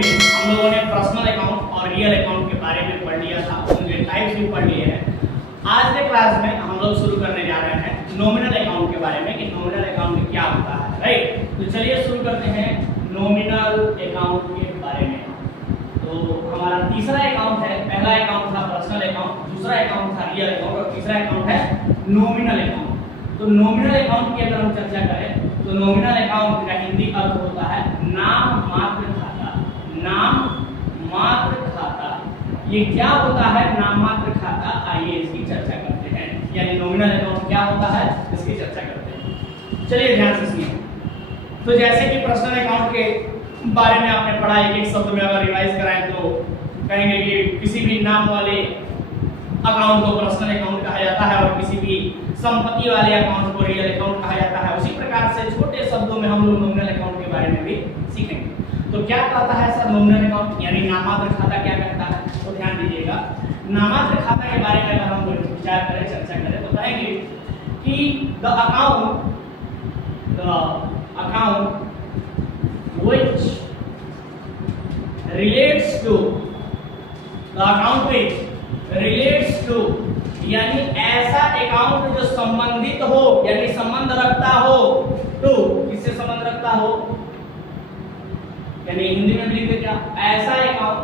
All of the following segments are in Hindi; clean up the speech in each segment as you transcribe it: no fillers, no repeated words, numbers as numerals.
प्रीवियसली हम लोगों ने पर्सनल अकाउंट और रियल अकाउंट के बारे में पढ़ लिया था, उनके टाइप्स भी पढ़ लिए हैं। आज के क्लास में हम लोग शुरू करने जा रहे हैं नॉमिनल अकाउंट के बारे में कि नॉमिनल अकाउंट क्या होता है, राइट। तो चलिए शुरू करते हैं नॉमिनल अकाउंट के बारे में। तो हमारा तीसरा अकाउंट है, पहला अकाउंट था पर्सनल अकाउंट, दूसरा अकाउंट था रियल अकाउंट और तीसरा अकाउंट है नॉमिनल अकाउंट। तो नॉमिनल अकाउंट की अगर हम चर्चा करें तो नॉमिनल अकाउंट का हिंदी अर्थ होता है नाम मात्र खाता। नाम मात्र खाता, ये क्या होता है नाम मात्र खाता, आइए इसकी चर्चा करते हैं। यानी नॉमिनल अकाउंट क्या होता है इसकी चर्चा करते हैं। चलिए ध्यान से सुनिए। तो जैसे कि पर्सनल अकाउंट के बारे में आपने पढ़ा, एक एक शब्द में अगर रिवाइज कराएं तो कहेंगे कि किसी भी नाम वाले अकाउंट को पर्सनल अकाउंट कहा जाता है और किसी भी संपत्ति वाले अकाउंट को रियल अकाउंट कहा जाता है। उसी प्रकार से छोटे शब्दों में हम लोग नॉमिनल अकाउंट के बारे में भी सीखेंगे। तो क्या कहता है सर नॉमिनल अकाउंट, यानी नामात्र खाता क्या कहता है? तो ध्यान दीजिएगा, नामात्र खाता के बारे में अगर हम विचार करें, चर्चा करें तो कहेंगे कि the account which relates to the account which relates to, यानी ऐसा अकाउंट जो संबंधित हो, यानी संबंध रखता हो टू, किससे संबंध रखता हो, यानी हिंदी में लिखते क्या, ऐसा अकाउंट,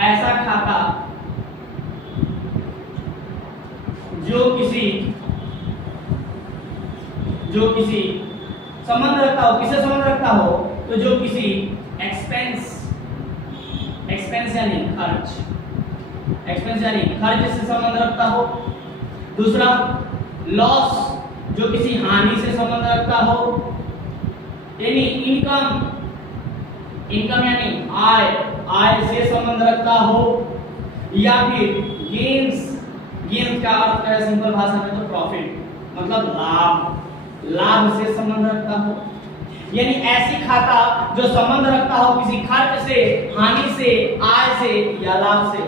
ऐसा खाता जो किसी संबंध रखता हो, किससे संबंध रखता हो, तो जो किसी एक्सपेंस यानी खर्च से संबंध रखता हो। दूसरा लॉस, जो किसी हानि से संबंध रखता हो, यानी इनकम यानी आय से संबंध रखता हो, या फिर गेन्स का अर्थ है सिंपल भाषा में तो प्रॉफिट, मतलब लाभ से संबंध रखता हो। यानी ऐसी खाता जो संबंध रखता हो किसी खर्च से, हानि से, आय से या लाभ से,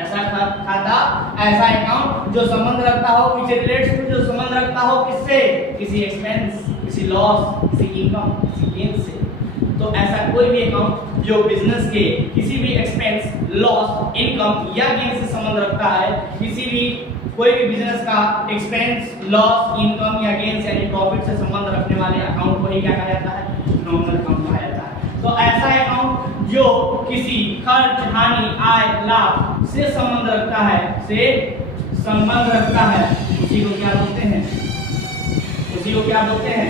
ऐसा खाता, ऐसा अकाउंट जो संबंध रखता हो, which relates to, जो संबंध रखता हो किससे, किसी एक्सपेंस, किसी लॉस, किसी इनकम, किसी गेन से। तो ऐसा कोई भी अकाउंट जो बिजनेस के किसी भी एक्सपेंस, लॉस, इनकम या गेन से संबंध रखता है, किसी भी कोई भी बिजनेस का एक्सपेंस, लॉस, इनकम या गेन्स यानी प्रॉफिट से संबंध रखने वाले अकाउंट को ही क्या कहा जाता है, नॉमिनल अकाउंट कहा जाता है। तो ऐसा अकाउंट जो किसी खर्च, हानि, आय, लाभ से संबंध रखता है, उसी को क्या बोलते हैं,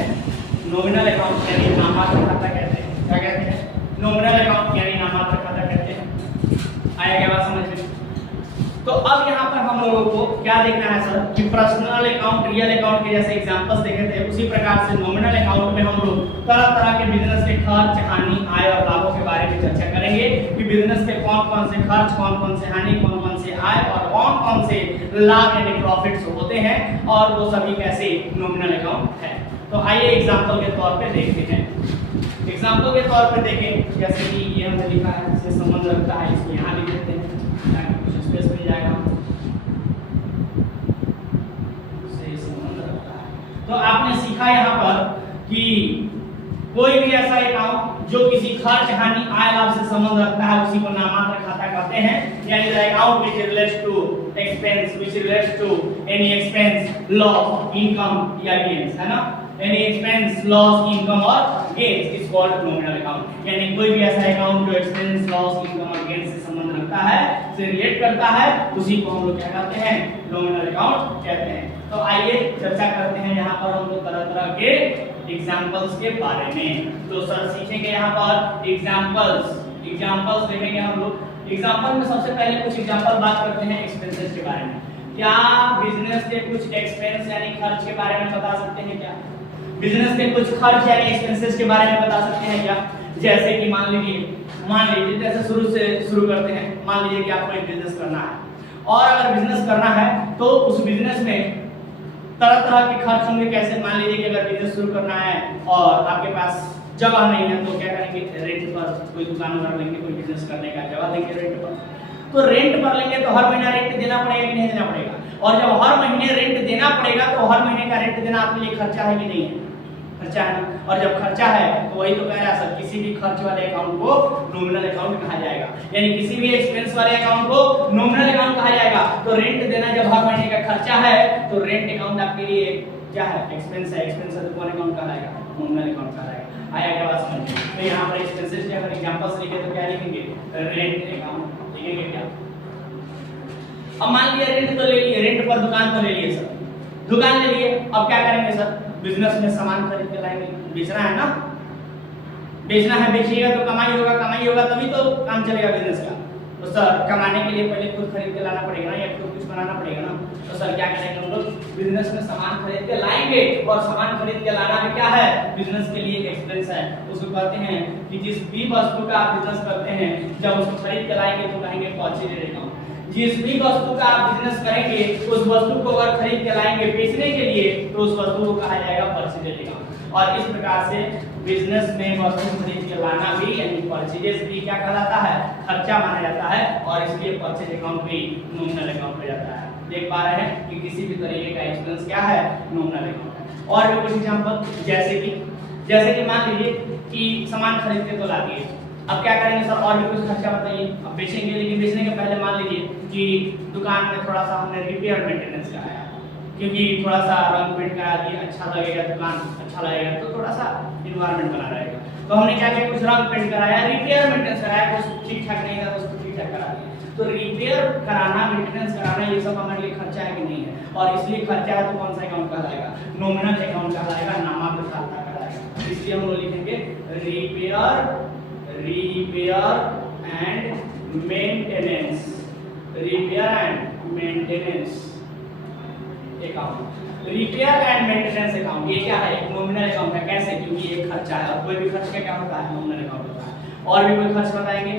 नॉमिनल अकाउंट यानी नाममात्र खाता कहते हैं। क्या कहते हैं? नॉमिनल अकाउंट यानी नाममात्र खाता कहते हैं। आया क्या बात समझ में? तो अब यहाँ पर हम लोगों को क्या देखना है सर कि पर्सनल अकाउंट, रियल अकाउंट के जैसे एग्जांपल्स देखे थे, उसी प्रकार से नॉमिनल अकाउंट में हम लोग तरह तरह के बिजनेस के खर्च, हानि, आय और लाभों के बारे में चर्चा करेंगे कि बिजनेस के कौन कौन से खर्च, कौन कौन से हानि, कौन कौन से आय और कौन कौन से लाभ यानी प्रॉफिट्स होते हैं और वो सभी कैसे नॉमिनल अकाउंट है। तो आइए एग्जाम्पल के तौर पर देखते हैं। एग्जाम्पल के तौर पर देखें, जैसे कि ये हमने लिखा है, इससे संबंध रखता है, इसको यहाँ लिख देते हैं ताकि कुछ स्पेस मिल जाएगा। तो आपने सीखा यहाँ पर कि कोई भी ऐसा अकाउंट जो किसी खर्च, हानि, आय, लाभ से संबंध रखता है उसी को नाममात्र खाता कहते हैं। यानी the account which relates to expense, which relates to any expense, loss, income या gains, है ना, any expense, loss, income और gains is called nominal account। यानी कोई भी ऐसा अकाउंट जो expense, loss, income और gains से संबंध रखता है, से रिलेट करता है, उसी को हम लोग क्या कहते हैं, नॉमिनल अकाउंट कहते हैं। तो आइए चर्चा करते हैं यहाँ पर हम लोग तरह तरह के एग्जांपल्स के बारे में। तो सर सीखेंगे यहाँ पर एग्जांपल्स देखेंगे हम लोग। एग्जांपल में सबसे पहले कुछ एग्जांपल बात करते हैं एक्सपेंसेस के बारे में। क्या बिजनेस के कुछ एक्सपेंस यानी खर्च के बारे में बता सकते हैं क्या? बिजनेस के कुछ खर्च यानी एक्सपेंसेस के बारे में बता सकते हैं क्या? जैसे कि मान लीजिए जैसे शुरू करते हैं। मान लीजिए कि आपको एक बिजनेस करना है और अगर बिजनेस करना है तो उस बिजनेस में तरह तरह के खर्च होंगे। कैसे? मान लीजिए कि अगर बिजनेस शुरू करना है और आपके पास जगह नहीं है तो क्या करेंगे, रेंट पर कोई दुकान कर लेंगे, कोई बिजनेस करने का जगह लेंगे रेंट पर। तो रेंट पर लेंगे तो हर महीना रेंट देना पड़ेगा कि नहीं देना पड़ेगा? और जब हर महीने रेंट देना पड़ेगा तो हर महीने का रेंट देना आपके लिए खर्चा है कि नहीं है? खर्चा है ना, और जब खर्चा है तो वही तो कह रहा है सर, किसी भी खर्च वाले अकाउंट को नॉमिनल अकाउंट कहा जाएगा, यानी किसी भी एक्सपेंस वाले अकाउंट को नॉमिनल अकाउंट कहा जाएगा। तो रेंट देना जब हर महीने का खर्चा है तो रेंट अकाउंट आपके लिए क्या है, एक्सपेंस है, एक्सपेंस है तो कौन अकाउंट कहलाएगा, नॉमिनल अकाउंट कहलाएगा। आया क्या बात समझ? तो यहाँ पर एक्सपेंसेस के अगर एग्जांपल्स लिखे तो क्या लिखेंगे, रेंट अकाउंट लिखेंगे क्या। अब मान लिया रेंट तो ले लिए, रेंट पर दुकान तो ले लिए सर, दुकान ले लिए, अब क्या करेंगे सर, बिजनेस में सामान खरीद के लाएंगे, बेचना है ना, बेचना है, बेचिएगा तो कमाई होगा तभी तो काम चलेगा बिजनेस का। तो सर कमाने के लिए पहले खुद खरीद के लाना पड़ेगा ना, या खुद कुछ बनाना पड़ेगा ना। तो सर क्या करेंगे हम लोग, बिजनेस में सामान खरीद के लाएंगे, और सामान खरीद के लाना भी क्या है, बिजनेस के लिए एक एक्सपेंस है। उसको कहते हैं कि जिस भी वस्तु का आप बिजनेस करते हैं, जब उसको खरीद के लाएंगे तो कहेंगे परचेज अकाउंट। जिस भी वस्तु का आप बिजनेस करेंगे, उस वस्तु को अगर खरीद के लाएंगे बेचने के लिए, तो उस वस्तु को कहा जाएगा परचेज अकाउंट। और इस प्रकार से बिजनेस में वस्तु खरीद के लाना भी यानी परचेजेस भी क्या कहलाता है, खर्चा माना जाता है, और इसलिए परचेज अकाउंट भी नॉमिनल अकाउंट हो जाता है। देख पा रहे हैं कि किसी भी तरीके का एक्सपेंस क्या है, नॉमिनल अकाउंट है। और भी कुछ एग्जांपल, जैसे कि मान लीजिए कि सामान खरीद के तो ला दिए, अब क्या करेंगे सर, और भी कुछ खर्चा बताइए। अब बेचेंगे, लेकिन बेचने के पहले मान लीजिए कि दुकान में थोड़ा सा हमने रिपेयर मेंटेनेंस कराया, क्योंकि थोड़ा सा रंग पेंट करा दिए, अच्छा लगेगा, दुकान अच्छा लगेगा, तो थोड़ा सा इन्वायरमेंट बना रहेगा। तो हमने क्या किया, कुछ रंग पेंट कराया, रिपेयर मेंटेनेंस कराया, कुछ ठीक ठाक नहीं था तो उसको ठीक ठाक करा दिया। तो रिपेयर कराना, मेंटेनेंस कराना, ये सब हमारे लिए खर्चा है कि नहीं है, और इसलिए खर्चा है तो कौन सा अकाउंट कहलाएगा, नॉमिनल अकाउंट कहलाएगा, नामांकित खाता कहलाएगा। इसलिए हम लोग लिखेंगे repair and maintenance, repair and maintenance account. Repair and maintenance account ये क्या है, एक नॉमिनल अकाउंट है। कैसे, क्योंकि ये खर्चा है, और कोई भी खर्च का क्या होता है, नॉमिनल अकाउंट होता है। और भी कोई खर्च बताएंगे,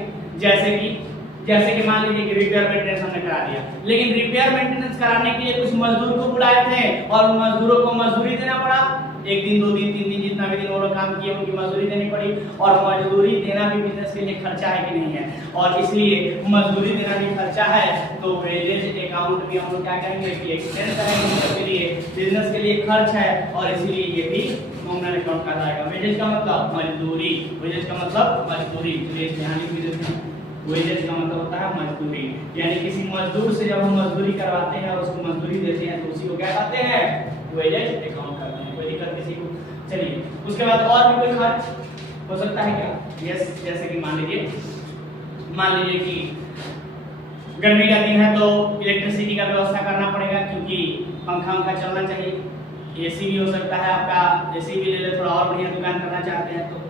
जैसे कि मान लीजिए कि रिपेयर मेंटेनेंस हमने करा दिया, लेकिन रिपेयर मेंटेनेंस कराने के लिए कुछ मजदूर को बुलाए थे, और मजदूरों को मजदूरी देना पड़ा, 1 दिन 2 दिन 3 दिन जितना भी दिन वो लोग काम किए उनकी मजदूरी देनी पड़ी। और मजदूरी देना भी बिजनेस के लिए खर्चा है कि नहीं है, और इसलिए मजदूरी देना भी खर्चा है। तो वेजेज अकाउंट भी हम लोग क्या करेंगे कि एक्सपेंस करेंगे, उसके लिए बिजनेस के लिए खर्च है, और इसलिए ये भी नॉमिनल अकाउंट कहलाएगा। वेजेज का मतलब मजदूरी, वेजेज का मतलब मजदूरी, तो ध्यान लिख लीजिए, वेजेज का मतलब होता है मजदूरी, यानी किसी मजदूर से जब हम मजदूरी करवाते हैं और उसको मजदूरी देते हैं तो उसी को क्या कहते हैं, वेजेज अकाउंट करते हैं। कोई दिक्कत किसी को? चलिए, उसके बाद और भी कोई खर्च हो सकता है क्या? यस, जैसे कि मान लीजिए कि गर्मी का दिन है तो इलेक्ट्रिसिटी का व्यवस्था करना पड़ेगा, क्योंकि पंखा चलना चाहिए। एसी भी हो सकता है आपका, एसी भी ले ले, थोड़ा और बढ़िया दुकान करना चाहते हैं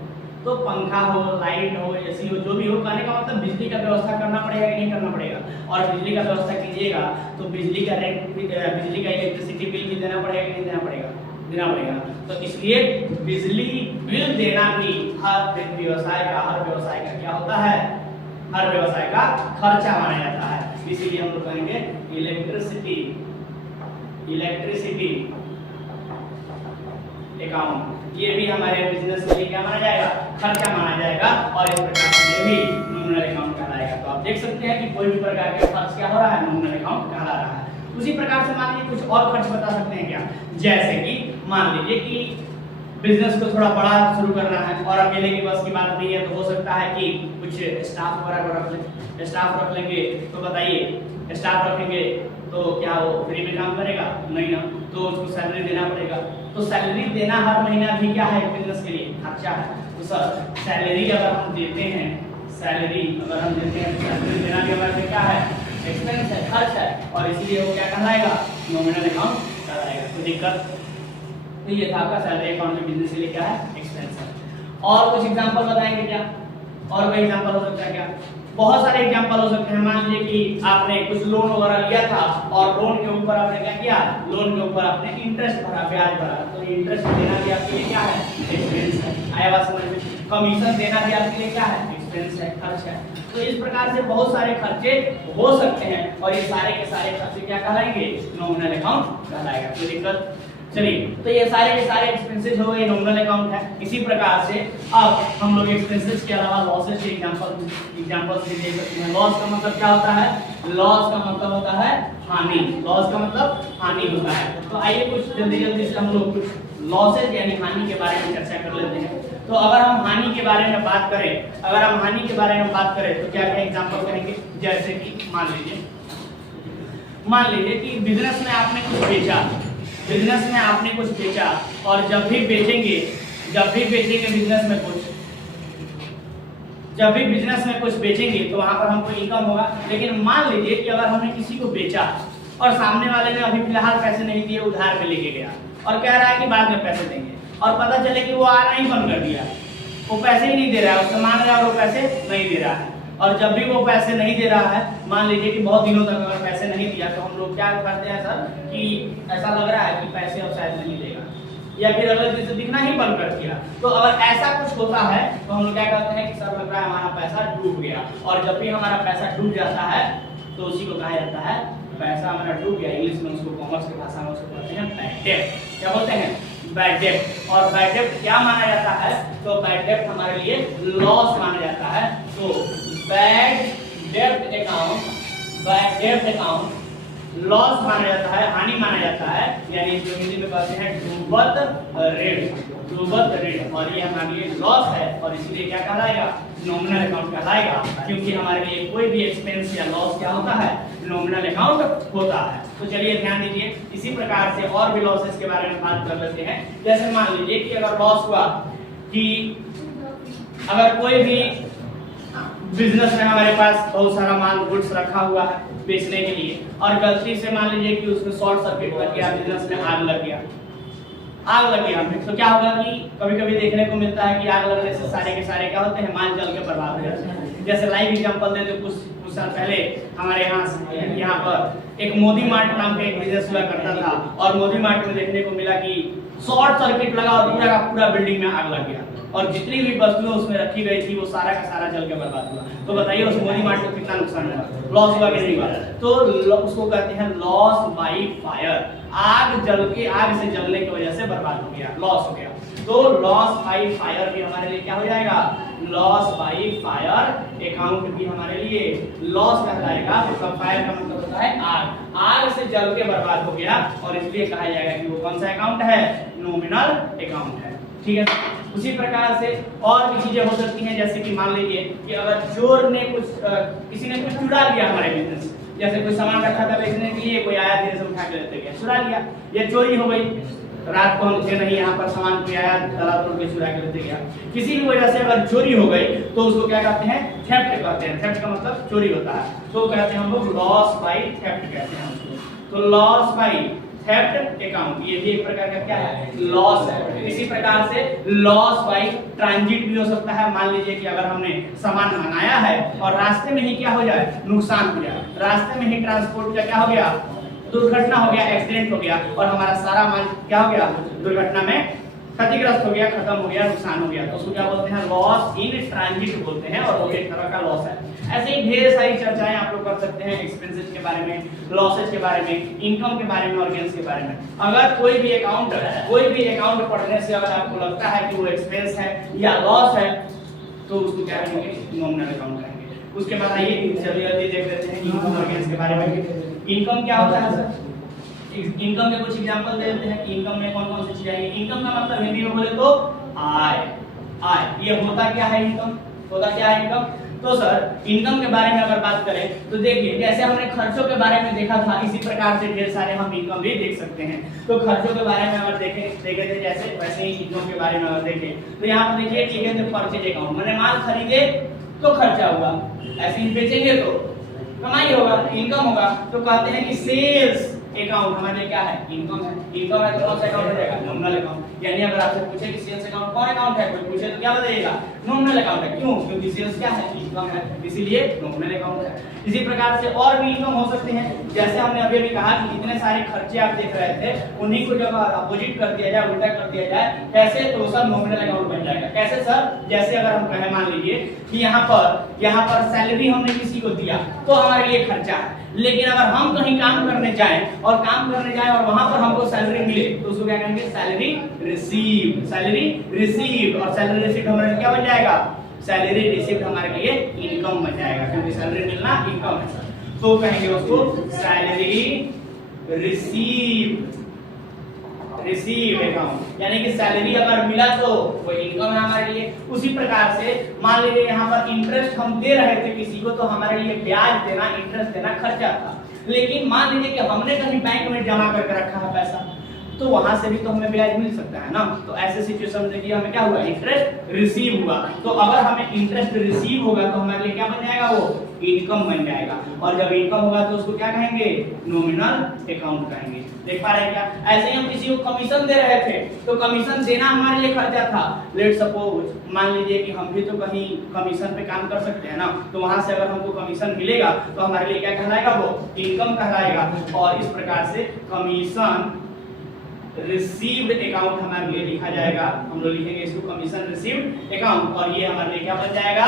तो पंखा हो, लाइट हो, एसी हो, जो भी हो, कहने का मतलब बिजली का व्यवस्था करना पड़ेगा कि नहीं करना पड़ेगा। और बिजली का व्यवस्था कीजिएगा तो बिजली का रेंट, बिजली का इलेक्ट्रिसिटी बिल भी देना पड़ेगा कि नहीं देना पड़ेगा, देना पड़ेगा। तो इसलिए बिजली बिल देना भी हर व्यवसाय का क्या होता है, हर व्यवसाय का खर्चा माना जाता है। इसीलिए हम लोग कहेंगे इलेक्ट्रिसिटी अकाउंट, ये भी हमारे बिजनेस के लिए क्या माना जाएगा, खर्चा माना जाएगा, और इस प्रकार से ये भी नॉमिनल अकाउंट कहलाएगा। तो आप देख सकते हैं कि कोई भी प्रकार का खर्च क्या हो रहा है, नॉमिनल अकाउंट कहला रहा है। उसी प्रकार से मान लीजिए कुछ और खर्च बता सकते हैं क्या, जैसे कि मान लीजिए कि बिजनेस को थोड़ा बड़ा शुरू करना है और अकेले की बस की बात नहीं है, तो हो सकता है कि कुछ स्टाफ वगैरह रख लें। स्टाफ रख लेंगे तो बताइए, स्टाफ रखेंगे तो क्या वो फ्री में काम करेगा? नहीं ना, तो उसको सैलरी देना पड़ेगा। तो सैलरी देना हर महीना भी क्या है, बिजनेस के लिए खर्चा है। तो सर सैलरी अगर हम देते हैं, सैलरी देना भी हमारे लिए क्या है, एक्सपेंस है, खर्च है, और इसीलिए वो क्या कहलाएगा, नॉमिनल अकाउंट कहलाएगा। तो दिक्कत तो ये था आपका सैलरी अकाउंट में बिजनेस के लिए क्या है, एक्सपेंस है। और कुछ एग्जांपल बताएंगे क्या, और कोई एग्जांपल हो सकता है क्या? बहुत सारे एग्जांपल हो सकते हैं। मान लीजिए कि आपने कुछ लोन वगैरह लिया था और लोन के ऊपर आपने क्या किया, लोन के ऊपर आपने इंटरेस्ट भरा, ब्याज भरा, तो इंटरेस्ट देना भी आपके लिए क्या है, एक्सपेंस है। आया बात समझ में? कमीशन देना भी आपके लिए क्या है, एक्सपेंस है, खर्च है। तो इस प्रकार से बहुत सारे खर्चे हो सकते हैं, और ये सारे के सारे खर्चे क्या कहलाएंगे, नॉमिनल अकाउंट कहलाएगा। कोई दिक्कत? चलिए, तो ये सारे के सारे एक्सपेंसेस हो गए, नॉमिनल अकाउंट है। इसी प्रकार से अब हम लोग एक्सपेंसेस के अलावा लॉसेस के एग्जांपल्स भी देख सकते हैं। लॉस का मतलब क्या होता है, लॉस का मतलब होता है हानि, लॉस का मतलब हानि होता है। तो आइए कुछ जल्दी से हम लोग कुछ लॉसेज यानी हानि के बारे में चर्चा कर लेते हैं। तो अगर हम हानि के बारे में बात करें, तो क्या क्या एग्जांपल करेंगे? जैसे कि मान लीजिए कि बिजनेस में आपने कुछ बेचा, और जब भी बेचेंगे बिजनेस में कुछ बेचेंगे तो वहां पर हमको इनकम होगा। लेकिन मान लीजिए कि अगर हमने किसी को बेचा और सामने वाले ने अभी फिलहाल पैसे नहीं दिए, उधार पे लेके गया और कह रहा है कि बाद में पैसे देंगे, और पता चले कि वो आना ही बंद कर दिया, वो पैसे ही नहीं दे रहा है, उससे मांग रहा है और वो पैसे नहीं दे रहा है। और जब भी वो पैसे नहीं दे रहा है, मान लीजिए कि बहुत दिनों तक अगर पैसे नहीं दिया, तो हम लोग क्या करते हैं सर कि ऐसा लग रहा है कि पैसे अब शायद नहीं देगा, या फिर अगले दिन से दिखना ही बंद कर दिया। तो अगर ऐसा कुछ होता है तो हम लोग क्या कहते हैं कि सर लग रहा है हमारा पैसा डूब गया। और जब भी हमारा पैसा डूब जाता है तो उसी को कहा जाता है पैसा हमारा डूब गया। इंग्लिश में उसको, कॉमर्स की भाषा में उसको कहते हैं बैड डेब्ट। क्या बोलते हैं? बैड डेब्ट। और बैड डेब्ट क्या माना जाता है? तो बैड डेब्ट हमारे लिए लॉस माना जाता है। तो बैड डेब्ट अकाउंट लॉस माना जाता है, हानि माना जाता है, यानी इसको हिंदी में कहते हैं डूबत ऋण। और ये हमारे लिए लॉस है, और इसलिए क्या कहलाएगा? नॉमिनल अकाउंट कहलाएगा, क्योंकि हमारे लिए कोई भी एक्सपेंस या लॉस क्या होता है? नॉमिनल अकाउंट होता है। तो चलिए ध्यान दीजिए, इसी प्रकार से और भी लॉसेस के बारे में बात कर लेते हैं। जैसे मान लीजिए कि अगर लॉस हुआ कि अगर कोई भी बिजनेस में हमारे पास बहुत सारा माल गुड्स रखा हुआ है बेचने के लिए, और गलती से मान लीजिए कि उसमें शॉर्ट सर्किट लग गया, बिजनेस में आग लग गया, तो क्या होगा कि कभी-कभी देखने को मिलता है कि आग लगने से सारे के सारे क्या होते हैं? माल जल के बर्बाद हो जाते हैं। जैसे लाइव एग्जांपल दे तो कुछ साल पहले हमारे यहाँ पर एक मोदी मार्ट नाम का एक बिजनेस हुआ करता था, और मोदी मार्ट में देखने को मिला कि शॉर्ट सर्किट लगा और पूरा का पूरा बिल्डिंग में आग लग गया, और जितनी भी वस्तुएं उसमें रखी गई थी वो सारा का सारा जल के बर्बाद हुआ। तो बताइए उस मोदी मार्ट को कितना नुकसान हुआ? लॉस हुआ कि नहीं हुआ? तो उसको कहते हैं लॉस बाय फायर। आग से जलने की वजह से बर्बाद हो गया, लॉस हो गया। तो लॉस बाय फायर भी हमारे लिए क्या हो जाएगा? लॉस बाय फायर अकाउंट भी हमारे लिए लॉस कहलाएगा। तो फायर का मतलब होता है आग से जल के बर्बाद हो गया, और इसलिए कहा जाएगा कि वो कौन सा अकाउंट है? नॉमिनल अकाउंट है। ठीक है। उसी प्रकार से और भी चीजें हो सकती हैं, जैसे कि मान लीजिए कि अगर चोर ने किसी ने कुछ चुरा लिया हमारे बिजनेस, जैसे कोई सामान रखा था बेचने के लिए, कोई आया धीरे से उठा के लेते गया, चुरा लिया, ये चोरी हो गई। रात को हम थे नहीं यहाँ पर, सामान कोई आया ताला तोड़ के चुरा के लेते गया, किसी भी वजह से अगर चोरी हो गई तो उसको क्या कहते हैं? थेफ्ट कहते हैं। थेफ्ट का मतलब चोरी होता है, तो कहते हैं हम लोग लॉस बाय थेफ्ट कहते हैं उसको। तो लॉस बाय थेफ्ट अकाउंट ये भी एक प्रकार का क्या है? लॉस है। इसी प्रकार से लॉस बाय ट्रांजिट भी हो सकता है। मान लीजिए कि अगर हमने सामान मंगाया है और रास्ते में ही क्या हो जाए? नुकसान हो जाए, रास्ते में ही ट्रांसपोर्ट का क्या हो गया? दुर्घटना हो गया, एक्सीडेंट हो गया, और हमारा सारा माल क्या हो गया? दुर्घटना में क्षतिग्रस्त हो गया, खत्म हो गया, नुकसान हो गया। तो उसको क्या बोलते हैं? लॉस इन ट्रांजिट बोलते हैं, और वो एक तरह का लॉस है। ऐसे ही ढेर सारी चर्चाएं आप लोग कर सकते हैं एक्सपेंसेस के बारे में, लॉसेस के बारे में, इनकम के बारे में और गेन्स के बारे में। अगर कोई भी अकाउंट पढ़ने से अगर आपको लगता है कि वो एक्सपेंस है या लॉस है, तो उसको क्या करेंगे? नॉमिनल अकाउंट करेंगे। उसके बाद आइए जल्दी देख लेते हैं इनकम और गेन्स के बारे में। इनकम क्या होता है सर? इनकम के कुछ एग्जांपल दे देते हैं कि इनकम में कौन कौन सी चीजें आएंगी। इनकम का मतलब हिंदी में बोले तो आय। ये होता क्या है? इनकम होता क्या है? इनकम। तो सर इनकम के बारे में अगर बात करें तो देखिए, जैसे हमने खर्चों के बारे में देखा था, इसी प्रकार से ढेर सारे हम इनकम भी देख सकते हैं। तो खर्चों के बारे में अगर देखे थे जैसे, वैसे ही इनकम के बारे में अगर देखें तो यहाँ पर देखिए ठीक है, तो परचेज अकाउंट, मैंने माल खरीदे तो खर्चा हुआ, ऐसे ही बेचेंगे तो कमाई होगा, इनकम होगा। तो कहते हैं कि सेल्स अकाउंट हमारे क्या है? इनकम है। इनकम है तो कौन सा अकाउंट हो जाएगा? Nominal account. यानी अगर आपसे पूछे कि सेल्स अकाउंट कौन अकाउंट है, कोई पूछे तो क्या बताइएगा? नॉमिनल अकाउंट है। क्यों? क्योंकि सेल्स क्या है? इनकम है, इसीलिए नॉमिनल अकाउंट है। इसी प्रकार से और भी इनकम हो सकते हैं, जैसे हमने अभी भी कहा कि इतने सारे खर्चे आप देख रहे थे, उन्हीं को जब अपोजिट कर दिया जाए, उल्टा कर दिया जाए, कैसे? तो सब नॉमिनल अकाउंट बन जाएगा। कैसे सर? जैसे अगर हम कहें, मान लीजिए कि यहाँ पर सैलरी हमने किसी को दिया तो हमारे लिए खर्चा है, लेकिन अगर हम कहीं काम करने जाएं और वहां पर हमको सैलरी मिले तो उसको क्या कहेंगे? Salary receive. और सैलरी रिसीव हमारे लिए क्या बन जाएगा? सैलरी रिसीव हमारे लिए इनकम बन जाएगा, क्योंकि सैलरी मिलना इनकम है सर। तो कहेंगे उसको सैलरी रिसीव। रिसीव्ड अकाउंट, यानी कि सैलरी अगर मिला तो वो इनकम है हमारे लिए। उसी प्रकार से मान लीजिए यहाँ पर इंटरेस्ट हम दे रहे थे किसी को, तो हमारे लिए ब्याज देना, इंटरेस्ट देना खर्चा था। लेकिन मान लीजिए कि हमने कहीं बैंक में जमा करके रखा है पैसा, तो वहां से भी तो हमें ब्याज मिल सकता है ना। तो ऐसे सिचुएशन में देखिए हमें क्या हुआ, इंटरेस्ट रिसीव हुआ। तो अगर हमें इंटरेस्ट रिसीव होगा तो हमारे लिए क्या बन जाएगा, वो इनकम बन जाएगा। और जब इनकम होगा तो उसको क्या कहेंगे, नॉमिनल अकाउंट कहेंगे। देख पा रहे हैं क्या? ऐसे ही हम किसी को कमीशन दे रहे थे, तो कमीशन देना हमारे लिए खर्चा था। लेट सपोज मान लीजिए कि हम भी तो कहीं कमीशन पे काम कर सकते हैं ना, तो वहां से अगर हमको कमीशन मिलेगा तो हमारे लिए क्या कहलाएगा, वो इनकम कहलाएगा। और इस प्रकार से कमीशन रिसीव्ड अकाउंट हमारे लिए लिखा जाएगा। हम लोग लिखेंगे इसको कमीशन रिसीव्ड अकाउंट, और ये हमारे लिए क्या बन जाएगा,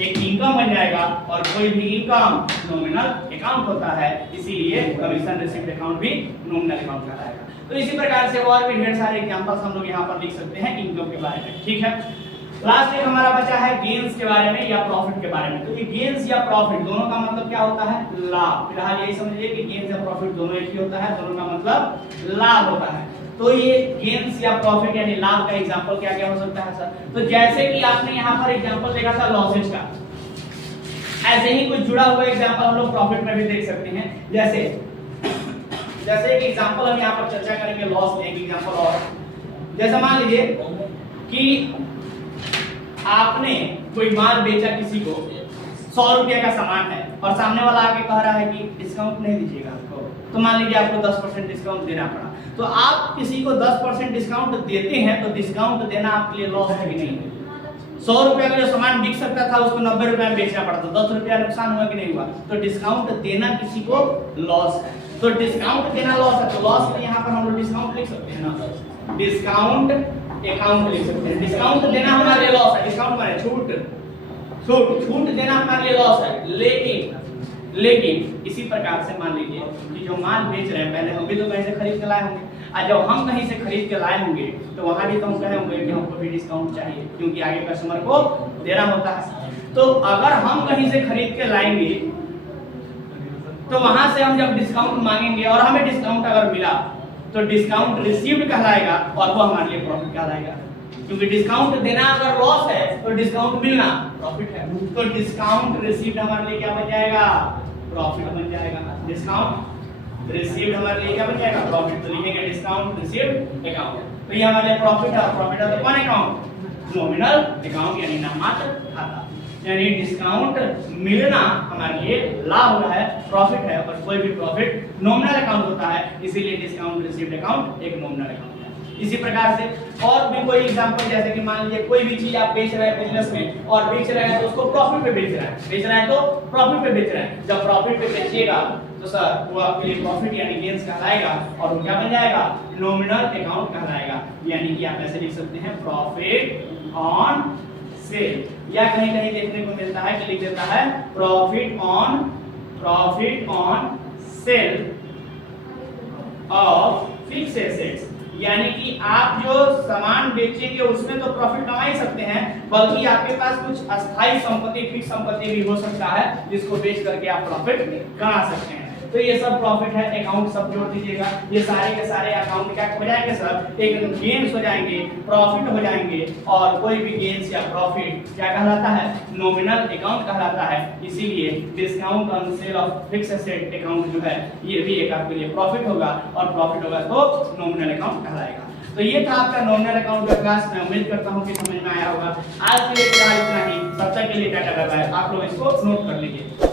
एक इनकम बन जाएगा। और कोई भी इनकम नॉमिनल अकाउंट होता है, इसीलिए कमीशन रिसीव्ड अकाउंट भी नॉमिनल अकाउंट कहलाएगा। तो इसी प्रकार से और भी ढेर सारे एग्जांपल्स हम लोग यहाँ पर लिख सकते हैं इनकम के बारे में। ठीक है, लास्ट एक हमारा बचा है गेन्स के बारे में या प्रॉफिट के बारे में। तो ये गेन्स या प्रॉफिट दोनों का मतलब क्या होता है, लाभ। फिलहाल यही समझिए कि गेन्स या प्रॉफिट दोनों एक ही होता है, दोनों का मतलब लाभ होता है। तो ये गेन्स या प्रॉफिट यानी लाभ का एग्जांपल क्या क्या हो सकता है सर? तो जैसे कि आपने यहाँ पर एग्जांपल देखा था लॉसेज का, ऐसे ही कुछ जुड़ा हुआ एग्जांपल हम लोग प्रॉफिट में भी देख सकते हैं। जैसे एक एग्जांपल हम यहाँ पर चर्चा करेंगे लॉस, एक एग्जांपल और। जैसे मान लीजिए कि आपने कोई माल बेचा किसी को, 100 रुपये का सामान है और सामने वाला आके कह रहा है कि डिस्काउंट नहीं दीजिएगा आपको, तो मान लीजिए आपको 10% डिस्काउंट देना पड़ा। तो आप किसी को 10% डिस्काउंट देते हैं, तो डिस्काउंट देना आपके लिए लॉस है कि नहीं? 100 रुपये का जो सामान बिक सकता था उसको 90 रुपये में बेचना पड़ा, तो 10 रुपया नुकसान हुआ कि नहीं हुआ? तो डिस्काउंट देना किसी को लॉस है। तो डिस्काउंट देना लॉस है, तो लॉस में यहाँ पर हम लोग डिस्काउंट लिख सकते हैं ना, डिस्काउंट अकाउंट लिख सकते हैं। डिस्काउंट देना हमारे लिए लॉस है, डिस्काउंट माने छूट देना हमारे लिए लॉस है। लेकिन इसी प्रकार से मान लीजिए कि जो माल बेच रहे हैं, पहले हम भी तो कहीं से खरीद के लाए होंगे, और जब हम कहीं से खरीद के लाए होंगे तो वहां भी तो हम कहे होंगे कि हमको भी डिस्काउंट चाहिए, क्योंकि आगे कस्टमर को देना होता है। तो अगर हम कहीं से खरीद के लाएंगे तो वहां से हम जब डिस्काउंट मांगेंगे और हमें डिस्काउंट अगर मिला तो डिस्काउंट रिसीव्ड कहलाएगा, और वो हमारे लिए प्रॉफिट कहलाएगा। क्योंकि डिस्काउंट देना अगर लॉस है तो डिस्काउंट मिलना प्रॉफिट है। तो डिस्काउंट रिसीव्ड हमारे लिए क्या बन जाएगा, प्रॉफिट बन जाएगा। डिस्काउंट रिसीव्ड हमारे लिए क्या बन जाएगा, प्रॉफिट। तो लिखेंगे डिस्काउंट रिसीव्ड अकाउंट। तो ये हमारे लिए प्रॉफिट है, प्रॉफिट है तो कौन अकाउंट, नॉमिनल अकाउंट यानी नाममात्र खाता। यानी डिस्काउंट मिलना हमारे लिए लाभ है, प्रॉफिट है, और कोई भी प्रॉफिट नॉमिनल अकाउंट होता है, इसीलिए डिस्काउंट रिसीव्ड अकाउंट एक नॉमिनल अकाउंट है। इसी प्रकार से और भी कोई एग्जांपल, जैसे कि मान लीजिए कोई भी चीज आप बेच रहे हैं बिजनेस में, और बेच रहे हैं तो उसको प्रॉफिट पे बेच रहे हैं तो प्रॉफिट पे बेच रहे हैं। जब प्रॉफिट पे बेचिएगा तो सर वो आपके लिए प्रॉफिट यानी गेन्स कहलाएगा, और वो क्या बन जाएगा, नॉमिनल अकाउंट कहलाएगा। यानी कि आप ऐसे लिख सकते हैं प्रॉफिट ऑन सेल, या कहीं कहीं देखने को मिलता है कि लिख देता है profit on sale of fixed assets. यानी कि आप जो सामान बेचेंगे उसमें तो प्रॉफिट कमा ही सकते हैं, बल्कि आपके पास कुछ अस्थायी संपत्ति, फिक्स संपत्ति भी हो सकता है जिसको बेच करके आप प्रॉफिट कमा सकते हैं। तो ये सब प्रॉफिट है, अकाउंट सब जोड़ दीजिएगा, ये सारे के सारे अकाउंट क्या हो जाएंगे सर, एक गेन्स हो जाएंगे, प्रॉफिट हो जाएंगे। और कोई भी गेन्स या प्रॉफिट क्या कहलाता है, नॉमिनल अकाउंट कहलाता है। इसीलिए discount on sale of fixed asset account जो है ये भी एक आपके लिए प्रॉफिट होगा, और प्रॉफिट होगा तो नॉमिनल अकाउंट कहलाएगा। तो ये था आपका नॉमिनल अकाउंट का क्लास। मैं उम्मीद करता हूँ कि समझ में आया होगा। आज के लिए इतना ही, तब तक के लिए टाटा बाय बाय। आप लोग इसको नोट कर लीजिए।